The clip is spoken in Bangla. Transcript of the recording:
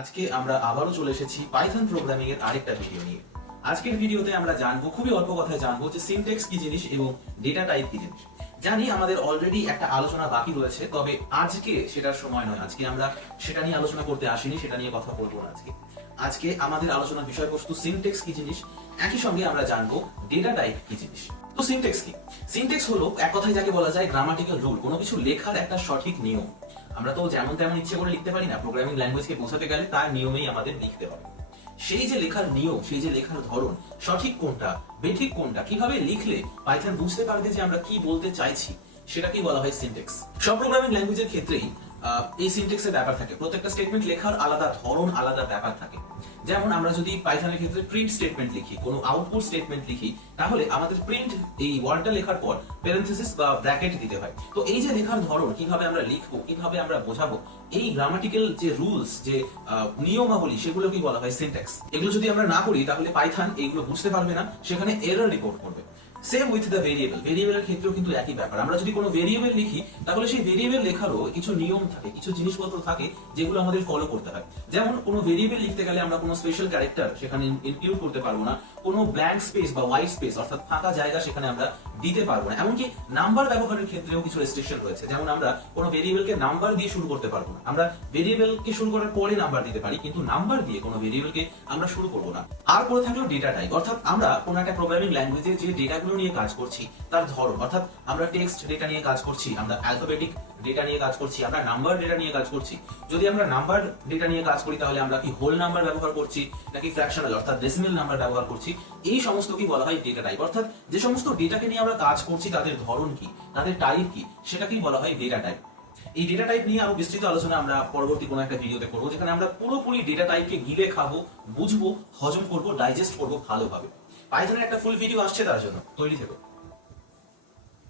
আজকে আমরা আবারও চলে এসেছি পাইথন প্রোগ্রামিং এর আরেকটা ভিডিও নিয়ে। আজকের ভিডিওতে আমরা জানবো, খুবই অল্প কথায় জানবো যে সিনট্যাক্স কি জিনিস এবং ডেটা টাইপ কি জিনিস। জানি আমাদের অলরেডি একটা আলোচনা বাকি রয়েছে, তবে আজকে সেটার সময় নয়। আজকে আমরা সেটা নিয়ে আলোচনা করতে আসিনি, সেটা নিয়ে কথা বলবো না আজকে। আজকে আমাদের আলোচনার বিষয়বস্তু সিনট্যাক্স কি জিনিস, একই সঙ্গে আমরা জানবো ডেটা টাইপ কি জিনিস। তো সিনট্যাক্স কি? সিনট্যাক্স হলো এক কথায় যাকে বলা যায় গ্রামাটিক্যাল রুল, কোনো কিছু লেখার একটা সঠিক নিয়ম। আমরা তো যেমন তেমন ইচ্ছে করে লিখতে পারি না, প্রোগ্রামিং ল্যাঙ্গুয়েজকে বোঝাতে গেলে তার নিয়মেই আমাদের লিখতে হবে। সেই যে লেখার নিয়ম, সেই যে লেখার ধরন, সঠিক কোনটা বেঠিক কোনটা, কিভাবে লিখলে পাইথন বুঝতে পারবে যে আমরা কি বলতে চাইছি, সেটাকেই বলা হয় সিনট্যাক্স। সব প্রোগ্রামিং ল্যাঙ্গুয়েজের ক্ষেত্রেই এই সিনট্যাক্সের ব্যাপার থাকে। প্রত্যেকটা স্টেটমেন্ট লেখার আলাদা ধরন, আলাদা ব্যাপার থাকে। যেমন আমরা যদি পাইথনের ক্ষেত্রে প্রিন্ট স্টেটমেন্ট লিখি, কোনো আউটপুট স্টেটমেন্ট লিখি, তাহলে আমাদের প্রিন্ট এই ওয়ার্ডটা লেখার পর প্যারেনথেসিস বা ব্র্যাকেট দিতে হয়। তো এই যে লেখার ধরন, কিভাবে আমরা লিখবো, কিভাবে আমরা বোঝাবো, এই গ্রামাটিক্যাল যে রুলস, যে নিয়মাবলী, সেগুলোকেই বলা হয় সিনট্যাক্স। এগুলো যদি আমরা না করি তাহলে পাইথন এইগুলো বুঝতে পারবে না, সেখানে এরর রিপোর্ট করবে। Same with the variable. ভেরিয়েবলের ক্ষেত্রেও কিন্তু একই ব্যাপার। আমরা যদি কোনো ভেরিয়েবল লিখি, তাহলে সেই ভেরিয়েবল লেখারও কিছু নিয়ম থাকে, কিছু জিনিসপত্র থাকে যেগুলো আমাদের ফলো করতে হয়। যেমন কোনো ভেরিয়েবল লিখতে গেলে আমরা কোনো স্পেশাল ক্যারেক্টার সেখানে ইনক্লুড করতে পারবো না, কোনো ব্ল্যাঙ্ক স্পেস বা হোয়াইট স্পেস অর্থাৎ ফাঁকা জায়গা সেখানে আমরা দিতে পারবো না। এমনকি নাম্বার ব্যবহারের ক্ষেত্রেও কিছু রেস্ট্রিকশন রয়েছে। যেমন আমরা কোনো ভেরিয়েবলকে নাম্বার দিয়ে শুরু করতে পারবো না। আমরা ভেরিয়েবলকে শুরু করার পরে নাম্বার দিতে পারি, কিন্তু নাম্বার দিয়ে কোনো ভেরিয়েবলকে আমরা শুরু করবো না। আর পরে থাকলো ডেটা টাইপ, অর্থাৎ আমরা কোনো একটা প্রোগ্রামিং ল্যাঙ্গুয়েজে যে ডেটাগুলো নিয়ে কাজ করছি তার ধরন, অর্থাৎ আমরা টেক্সট ডেটা নিয়ে কাজ করছি, আমরা অ্যালফাবেটিক ডেটা নিয়ে কাজ করছি, আমরা নাম্বার ডেটা নিয়ে কাজ করছি। যদি আমরা নাম্বার ডেটা নিয়ে কাজ করি তাহলে আমরা কি হোল নাম্বার ব্যবহার করছি নাকি ফ্র্যাকশনাল অর্থাৎ ডেসিমেল নাম্বার ব্যবহার করছি, এই সমস্ত কি বলা হয় ডেটা টাইপ। অর্থাৎ যে সমস্ত ডেটাকে নিয়ে আমরা কাজ করছি তাদের ধরন কি, তাদের টাইপ কি, সেটাকেই বলা হয় ডেটা টাইপ। এই ডেটা টাইপ নিয়ে আরো বিস্তৃত আলোচনা আমরা পরবর্তী কোনো একটা ভিডিওতে করবো, যেখানে আমরা পুরোপুরি ডেটা টাইপকে গিলে খাবো, বুঝবো, হজম করবো, ডাইজেস্ট করবো ভালোভাবে। পাইথনের একটা ফুল ভিডিও আসছে, তার জন্য তৈরি থেকো।